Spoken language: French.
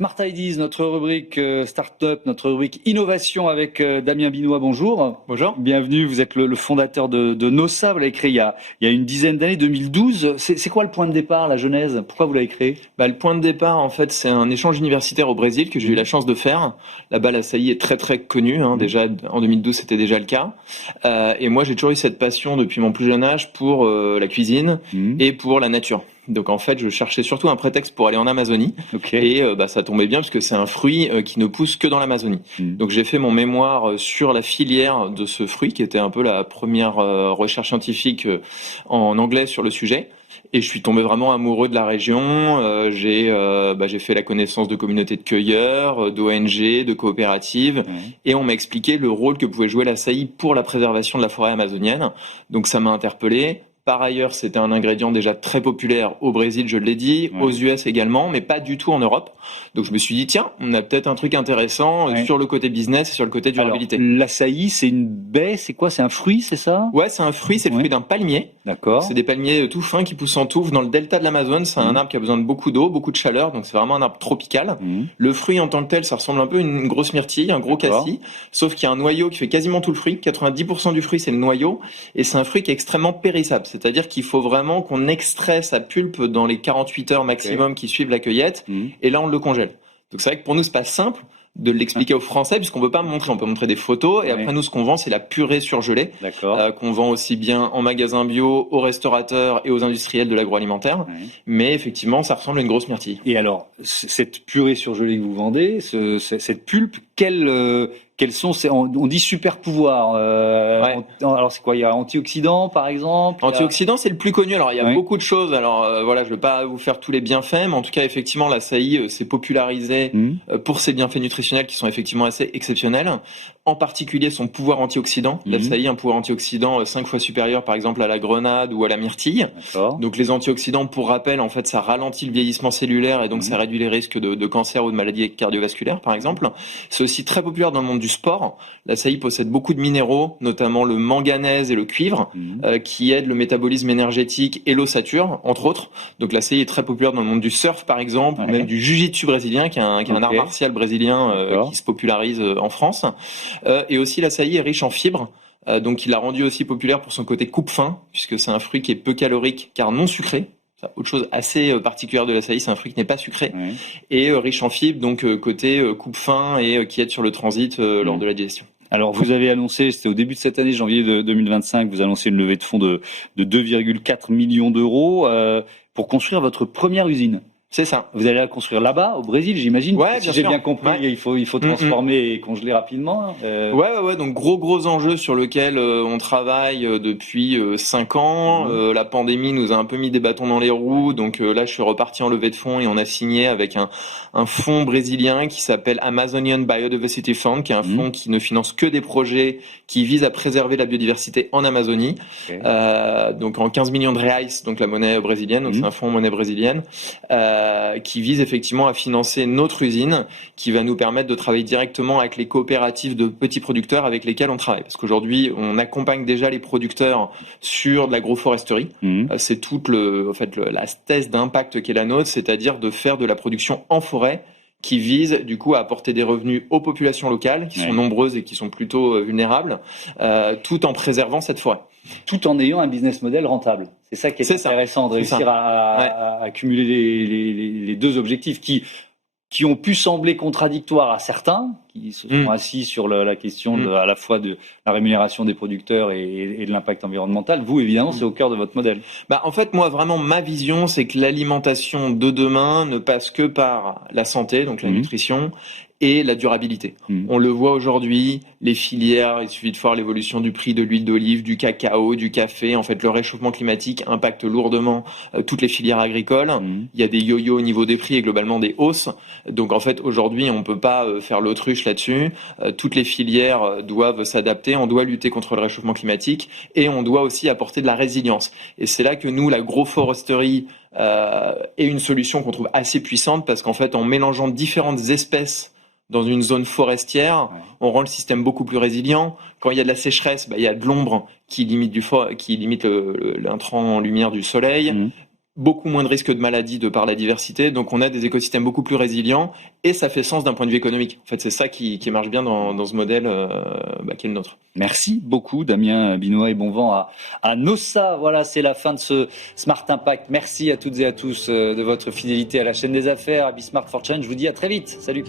Smart Ideas, notre rubrique Startup, notre rubrique Innovation avec Damien Binois. Bonjour. Bonjour. Bienvenue, vous êtes le fondateur de Nosa, vous l'avez créé il y a une dizaine d'années, 2012. C'est quoi le point de départ, la genèse? Pourquoi vous l'avez créé? Le point de départ, en fait, c'est un échange universitaire au Brésil que j'ai eu la chance de faire. Là-bas, l'Açaï est très très connu. Déjà, en 2012, c'était déjà le cas. Et moi, j'ai toujours eu cette passion depuis mon plus jeune âge pour la cuisine et pour la nature. Donc en fait, je cherchais surtout un prétexte pour aller en Amazonie. Okay. Et ça tombait bien parce que c'est un fruit qui ne pousse que dans l'Amazonie. Donc j'ai fait mon mémoire sur la filière de ce fruit, qui était un peu la première recherche scientifique en anglais sur le sujet. Et je suis tombé vraiment amoureux de la région. J'ai fait la connaissance de communautés de cueilleurs, d'ONG, de coopératives. Et on m'a expliqué le rôle que pouvait jouer l'Açaï pour la préservation de la forêt amazonienne. Donc ça m'a interpellé. Par ailleurs, c'était un ingrédient déjà très populaire au Brésil, je l'ai dit, aux US également, mais pas du tout en Europe. Donc je me suis dit, tiens, on a peut-être un truc intéressant sur le côté business et sur le côté durabilité. Alors, l'Açaï, c'est une baie, c'est quoi? C'est un fruit, c'est ça? Ouais, c'est un fruit, c'est le fruit d'un palmier. D'accord. C'est des palmiers tout fins qui poussent en touffe dans le delta de l'Amazone. C'est un arbre qui a besoin de beaucoup d'eau, beaucoup de chaleur, donc c'est vraiment un arbre tropical. Le fruit en tant que tel, ça ressemble un peu à une grosse myrtille, un gros cassis, sauf qu'il y a un noyau qui fait quasiment tout le fruit. 90% du fruit, c'est le noyau, et c'est un fruit qui est extrêmement périssable. C'est-à-dire qu'il faut vraiment qu'on extrait sa pulpe dans les 48 heures maximum qui suivent la cueillette, et là on le congèle. Donc c'est vrai que pour nous c'est pas simple de l'expliquer aux Français puisqu'on peut pas montrer, on peut montrer des photos et après nous ce qu'on vend c'est la purée surgelée qu'on vend aussi bien en magasin bio, aux restaurateurs et aux industriels de l'agroalimentaire, mais effectivement ça ressemble à une grosse myrtille. Et alors cette purée surgelée que vous vendez, cette pulpe, quels sont ces, on dit super pouvoirs. Alors c'est quoi? Il y a antioxydants par exemple. Antioxydants c'est le plus connu. Alors il y a beaucoup de choses. Alors voilà, je vais pas vous faire tous les bienfaits, mais en tout cas effectivement l'Açaï s'est popularisé pour ses bienfaits nutritionnels qui sont effectivement assez exceptionnels. En particulier son pouvoir antioxydant. L'Açaï a un pouvoir antioxydant 5 fois supérieur par exemple à la grenade ou à la myrtille. Donc les antioxydants, pour rappel, en fait ça ralentit le vieillissement cellulaire et donc ça réduit les risques de cancer ou de maladies cardiovasculaires par exemple. C'est aussi très populaire dans le monde du sport. L'Açaï possède beaucoup de minéraux, notamment le manganèse et le cuivre, qui aident le métabolisme énergétique et l'ossature, entre autres. Donc l'Açaï est très populaire dans le monde du surf, par exemple, même du jiu-jitsu brésilien, qui est un art martial brésilien qui se popularise en France. Et aussi l'Açaï est riche en fibres. Donc il l'a rendu aussi populaire pour son côté coupe-faim, puisque c'est un fruit qui est peu calorique, car non sucré. Autre chose assez particulière de l'Açaï, c'est un fruit qui n'est pas sucré et riche en fibres, donc côté coupe-faim et qui aide sur le transit lors de la digestion. Alors vous avez annoncé, c'était au début de cette année, janvier 2025, vous annoncez une levée de fonds de 2,4 millions d'euros pour construire votre première usine. C'est ça. Vous allez la construire là-bas, au Brésil, j'imagine. Ouais, si j'ai bien compris, il faut transformer et congeler rapidement. Ouais. Donc gros enjeu sur lequel on travaille depuis 5 ans. La pandémie nous a un peu mis des bâtons dans les roues. Donc là, je suis reparti en levée de fonds et on a signé avec un fonds brésilien qui s'appelle Amazonian Biodiversity Fund, qui est un fonds qui ne finance que des projets qui visent à préserver la biodiversité en Amazonie. Donc en 15 millions de reais, donc la monnaie brésilienne. Donc c'est un fonds en monnaie brésilienne. Qui vise effectivement à financer notre usine, qui va nous permettre de travailler directement avec les coopératives de petits producteurs avec lesquels on travaille. Parce qu'aujourd'hui, on accompagne déjà les producteurs sur de l'agroforesterie. C'est toute la thèse d'impact qui est la nôtre, c'est-à-dire de faire de la production en forêt qui vise du coup à apporter des revenus aux populations locales, qui sont nombreuses et qui sont plutôt vulnérables, tout en préservant cette forêt. Tout en ayant un business model rentable. C'est ça qui est intéressant, de réussir à cumuler les deux objectifs qui ont pu sembler contradictoires à certains, qui se sont assis sur la question à la fois de la rémunération des producteurs et de l'impact environnemental. Vous, évidemment, c'est au cœur de votre modèle. En fait, moi, vraiment, ma vision, c'est que l'alimentation de demain ne passe que par la santé, donc la nutrition, et la durabilité. On le voit aujourd'hui, les filières, il suffit de voir l'évolution du prix de l'huile d'olive, du cacao, du café. En fait, le réchauffement climatique impacte lourdement toutes les filières agricoles. Il y a des yo-yo au niveau des prix et globalement des hausses. Donc, en fait, aujourd'hui, on peut pas faire l'autruche là-dessus. Toutes les filières doivent s'adapter. On doit lutter contre le réchauffement climatique et on doit aussi apporter de la résilience. Et c'est là que nous, l'agroforesterie, est une solution qu'on trouve assez puissante parce qu'en fait, en mélangeant différentes espèces dans une zone forestière, on rend le système beaucoup plus résilient. Quand il y a de la sécheresse, il y a de l'ombre qui limite l'intrant en lumière du soleil. beaucoup moins de risques de maladie de par la diversité, donc on a des écosystèmes beaucoup plus résilients et ça fait sens d'un point de vue économique. En fait, c'est ça qui marche bien dans ce modèle qui est le nôtre. Merci beaucoup Damien Binoy et bon vent à Nossa. Voilà, c'est la fin de ce Smart Impact. Merci à toutes et à tous de votre fidélité à la chaîne des affaires, à Be Smart for Change. Je vous dis à très vite. Salut.